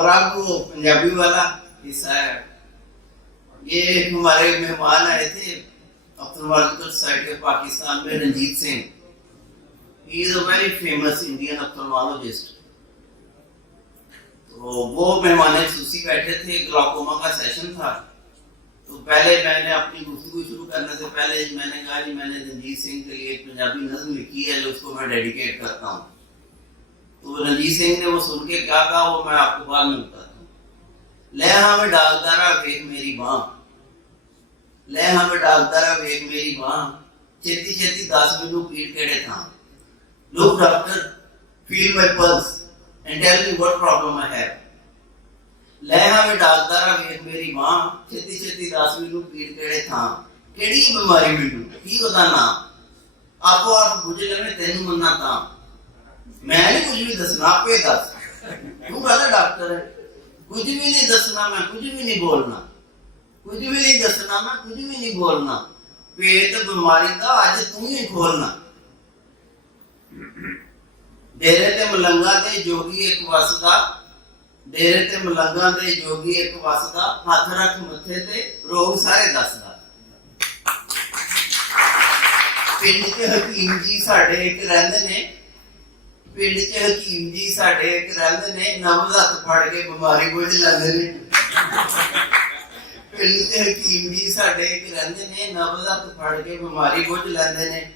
और अब वो पंजाबी वाला हिस्सा है। ये हमारे मेहमान आए थे ऑप्थेल्मोलॉजिकल सोसाइटी ऑफ पाकिस्तान में, Ranjit Singh. He is a very famous Indian ophthalmologist. तो वो मेहमान खुसूसी बैठे थे, ग्लाकोमा का सेशन था। तो पहले मैंने अपनी गुफ्तगू शुरू करने से पहले मैंने कहा जी मैंने रंजीत सिंह के लिए पंजाबी नज़्म लिखी है जो उसको मैं डेडिकेट करता हूँ। तो रंजीत सिंह ने वो सुन के क्या कहा वो मैं आपको बाद में बताता हूँ। ले हमें डाकदारा वेख मेरी बाँ, ले हमें डाकदारा वेख मेरी बाँ, छेती छेती दस मैनू पीड़ केड़े था। Look doctor, feel my pulse and tell me what problem I have. ਲੈ ਹਮੇ ਡਾਕਦਾਰਾ ਵੇਖ ਮੇਰੀ ਮਾਂ, ਛੇਤੀ ਛੇਤੀ ਦੱਸ ਮੈਨੂੰ ਪੀੜ ਕਿਹੜੇ ਥਾਂ, ਕਿਹੜੀ ਬਿਮਾਰੀ ਮੈਨੂੰ, ਕੀ ਉਹਦਾ ਨਾਮ, ਆਪੋ ਆਪ ਬੁੱਝ ਲੈਣੇ ਤੈਨੂੰ ਮੰਨਾ ਤਾਂ, ਮੈਂ ਨਹੀਂ ਕੁਝ ਵੀ ਦੱਸਣਾ, ਆਪੇ ਦੱਸ, ਤੂੰ ਕਹਿੰਦਾ ਡਾਕਟਰ ਹੈ, ਕੁਝ ਵੀ ਨਹੀਂ ਦੱਸਣਾ, ਮੈਂ ਕੁਝ ਵੀ ਨਹੀਂ ਬੋਲਣਾ, ਕੁਝ ਵੀ ਨਹੀਂ ਦੱਸਣਾ, ਮੈਂ ਕੁਝ ਵੀ ਨਹੀਂ ਬੋਲਣਾ, ਪੇਟ ਬਿਮਾਰੀ ਦਾ ਅੱਜ ਤੂੰ ਹੀ ਖੋਲਣਾ। ਡੇਰੇ ਤੇ ਮਲੰਗਾ ਦੇ ਜੋਗੀ ਇੱਕ ਵਸਦਾ, ਡੇਰੇ ਤੇ ਮਲੰਗਾ ਦੇ ਜੋਗੀ ਇੱਕ ਵਸਦਾ, ਹੱਥ ਰੱਖ ਮੱਥੇ ਤੇ ਰੋਗ ਸਾਰੇ ਦੱਸਦਾ। ਪਿੰਡ 'ਚ ਹਕੀਮ ਜੀ ਸਾਡੇ ਇੱਕ ਰਹਿੰਦੇ ਨੇ, ਪਿੰਡ 'ਚ ਹਕੀਮ ਜੀ ਸਾਡੇ ਇੱਕ ਰਹਿੰਦੇ ਨੇ, ਨਬਜ਼ ਹੱਥ ਫੜ ਕੇ ਬਿਮਾਰੀ ਬੁੱਝ ਲੈਂਦੇ ਨੇ। ਪਿੰਡ 'ਚ ਹਕੀਮ ਜੀ ਸਾਡੇ ਇੱਕ ਰਹਿੰਦੇ ਨੇ, ਨਬਜ਼ ਹੱਥ ਫੜ ਕੇ ਬਿਮਾਰੀ ਬੁੱਝ ਲੈਂਦੇ ਨੇ।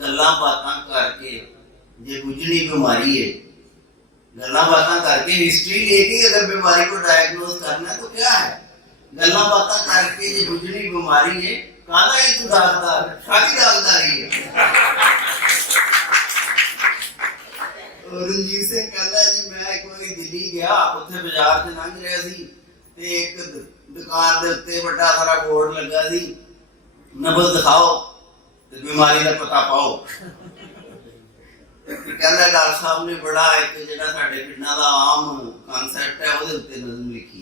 ਗੱਲਾਂ ਬਾਤਾਂ ਕਰਕੇ ਜੇ ਬੁੱਝਣੀ ਬਿਮਾਰੀ है, गल्ला बातां करके हिस्ट्री लेके अगर बीमारी को डायग्नोज करना तो क्या है, गल्ला बातां करके जो बुझनी बीमारी है, काला है तू डाकदार, शादी डाकदारी है। रंजीत सिंह कहता जी मैं एक बार दिल्ली गया, उत्थे बाजार च लंघ रहा सी ते एक दुकान दे उत्ते बड़ा सारा बोर्ड लगा सी, नब्ज दिखाओ ते बीमारी दा पता पाओ। कहता डॉक्टर साहब ने बड़ा एक जिहड़ा साडे पिंडां दा आम कॉन्सैप्ट है ਉਹਦੇ ਉੱਤੇ ਨਜ਼ਮ ਲਿਖੀ